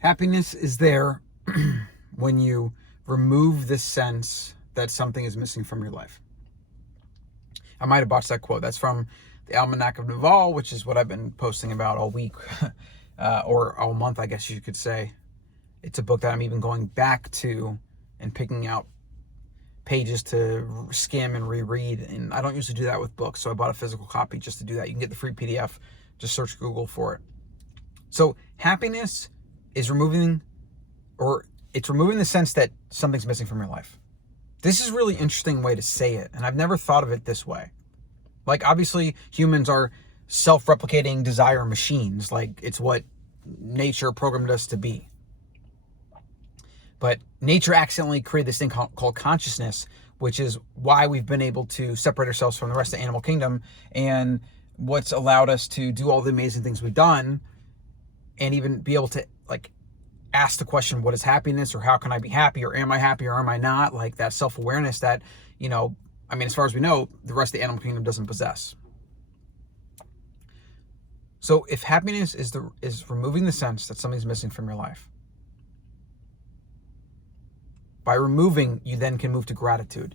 Happiness is there when you remove the sense that something is missing from your life. I might have botched that quote. That's from the Almanac of Naval, which is what I've been posting about all week, or all month, I guess you could say. It's a book that I'm even going back to and picking out pages to skim and reread. And I don't usually do that with books, so I bought a physical copy just to do that. You can get the free PDF. Just search Google for it. So happiness is removing the sense that something's missing from your life. This is a really interesting way to say it, and I've never thought of it this way. Like, obviously, humans are self-replicating desire machines. Like, it's what nature programmed us to be. But nature accidentally created this thing called consciousness, which is why we've been able to separate ourselves from the rest of the animal kingdom, and what's allowed us to do all the amazing things we've done, and even be able to, like, ask the question, what is happiness, or how can I be happy, or am I happy, or am I not? Like, that self-awareness that, as far as we know, the rest of the animal kingdom doesn't possess. So if happiness is removing the sense that something's missing from your life, by removing, you then can move to gratitude.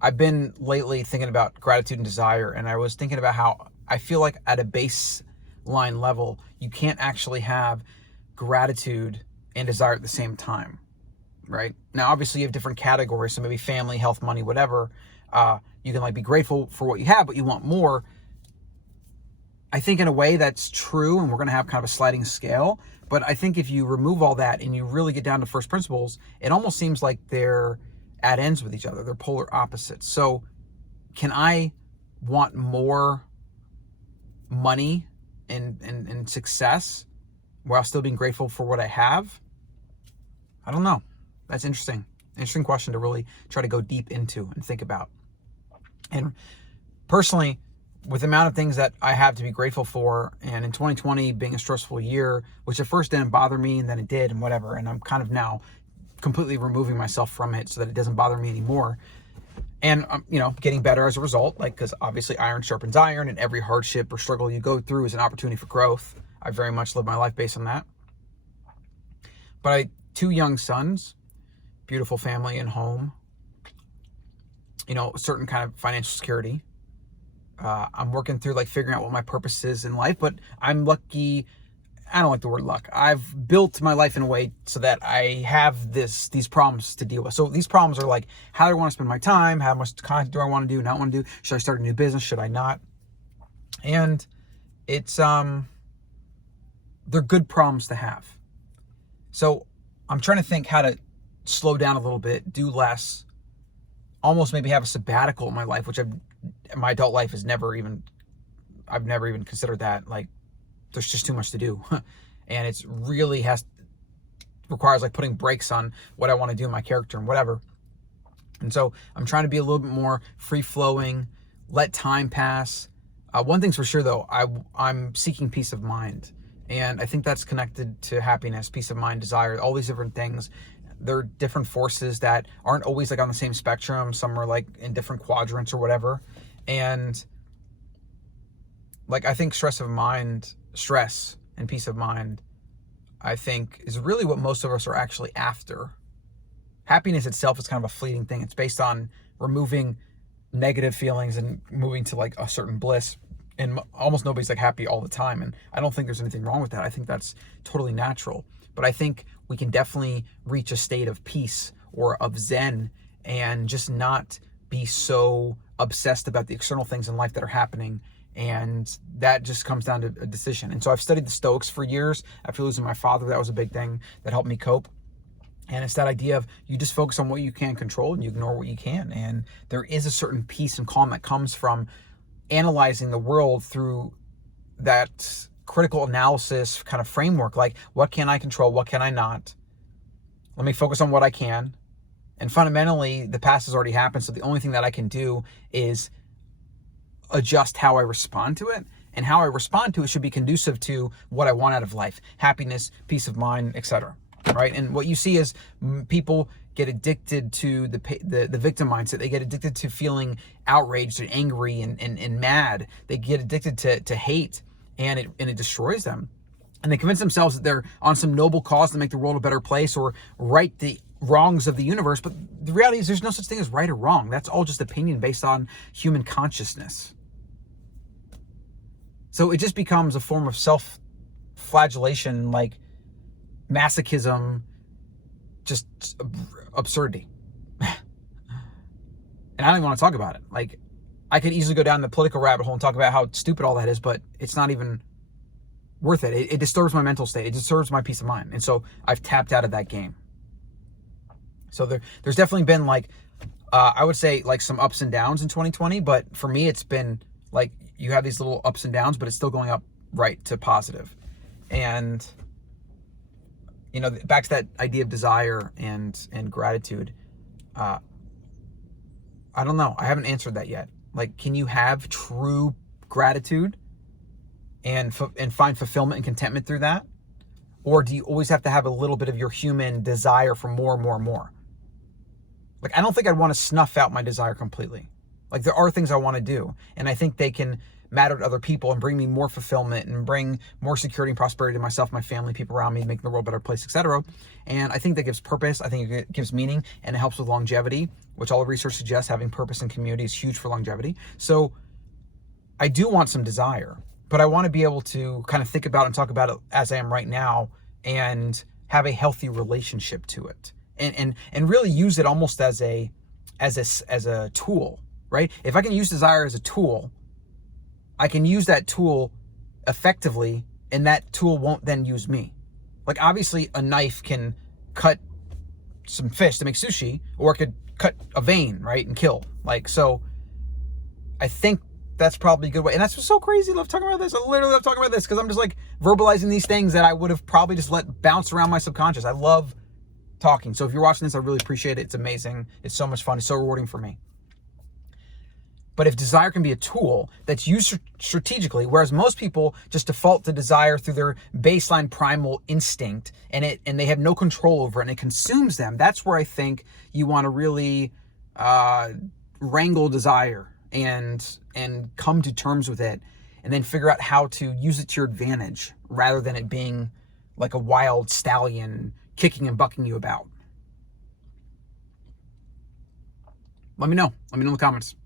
I've been lately thinking about gratitude and desire, and I was thinking about how I feel like at a baseline level, you can't actually have gratitude and desire at the same time, right? Now, obviously, you have different categories, so maybe family, health, money, whatever. You can be grateful for what you have, but you want more. I think in a way that's true, and we're going to have kind of a sliding scale. But I think if you remove all that and you really get down to first principles, it almost seems like they're at ends with each other. They're polar opposites. So can I want more money and success while still being grateful for what I have? I don't know. That's interesting. Interesting question to really try to go deep into and think about. And personally, with the amount of things that I have to be grateful for, and in 2020 being a stressful year, which at first didn't bother me, and then it did, and whatever, and I'm kind of now completely removing myself from it so that it doesn't bother me anymore. And getting better as a result, because obviously iron sharpens iron, and every hardship or struggle you go through is an opportunity for growth. I very much live my life based on that. But I 2 young sons, beautiful family and home, a certain kind of financial security. I'm working through figuring out what my purpose is in life, but I'm lucky. I don't like the word luck. I've built my life in a way so that I have these problems to deal with. So these problems are how do I want to spend my time? How much content do I want to do, not want to do? Should I start a new business? Should I not? And it's, they're good problems to have. So I'm trying to think how to slow down a little bit, do less, almost maybe have a sabbatical in my life, which my adult life I've never even considered that. There's just too much to do. And it's really requires putting brakes on what I want to do in my character and whatever. And so I'm trying to be a little bit more free-flowing, let time pass. One thing's for sure, though, I'm seeking peace of mind. And I think that's connected to happiness, peace of mind, desire, all these different things. They're different forces that aren't always on the same spectrum. Some are in different quadrants or whatever. And I think stress and peace of mind, I think, is really what most of us are actually after. Happiness itself is kind of a fleeting thing. It's based on removing negative feelings and moving to a certain bliss. And almost nobody's happy all the time. And I don't think there's anything wrong with that. I think that's totally natural. But I think we can definitely reach a state of peace or of zen and just not be so obsessed about the external things in life that are happening. And that just comes down to a decision. And so I've studied the Stoics for years. After losing my father, that was a big thing that helped me cope. And it's that idea of you just focus on what you can control and you ignore what you can. And there is a certain peace and calm that comes from analyzing the world through that critical analysis kind of framework. What can I control? What can I not? Let me focus on what I can. And fundamentally, the past has already happened. So the only thing that I can do is adjust how I respond to it. And how I respond to it should be conducive to what I want out of life: happiness, peace of mind, etc. Right? And what you see is people get addicted to the victim mindset. They get addicted to feeling outraged and angry and mad. They get addicted to hate, and it destroys them. and they convince themselves that they're on some noble cause to make the world a better place or right the wrongs of the universe. But the reality is there's no such thing as right or wrong. That's all just opinion based on human consciousness. So it just becomes a form of self-flagellation, like masochism, just absurdity. And I don't even want to talk about it. Like, I could easily go down the political rabbit hole and talk about how stupid all that is, but it's not even worth it. It disturbs my mental state. It disturbs my peace of mind. And so I've tapped out of that game. So there's definitely been like, I would say like some ups and downs in 2020, but for me, it's been like, you have these little ups and downs, but it's still going up right to positive. And, you know, back to that idea of desire and gratitude. I don't know. I haven't answered that yet. Like, can you have true gratitude and find fulfillment and contentment through that? Or do you always have to have a little bit of your human desire for more and more and more? Like, I don't think I'd want to snuff out my desire completely. Like, there are things I want to do, and I think they can matter to other people and bring me more fulfillment and bring more security and prosperity to myself, my family, people around me, making the world a better place, etc. And I think that gives purpose. I think it gives meaning, and it helps with longevity, which all the research suggests having purpose and community is huge for longevity. So I do want some desire, but I want to be able to kind of think about and talk about it as I am right now and have a healthy relationship to it, and really use it almost as a tool, right? If I can use desire as a tool, I can use that tool effectively, and that tool won't then use me. Like, obviously a knife can cut some fish to make sushi, or it could cut a vein, right, and kill. Like, so I think that's probably a good way. And that's what's so crazy. I love talking about this. I literally love talking about this because I'm just like verbalizing these things that I would have probably just let bounce around my subconscious. I love talking. So if you're watching this, I really appreciate it. It's amazing. It's so much fun. It's so rewarding for me. But if desire can be a tool that's used strategically, whereas most people just default to desire through their baseline primal instinct, and they have no control over it, and it consumes them, that's where I think you want to really wrangle desire and come to terms with it, and then figure out how to use it to your advantage rather than it being like a wild stallion kicking and bucking you about. Let me know. Let me know in the comments.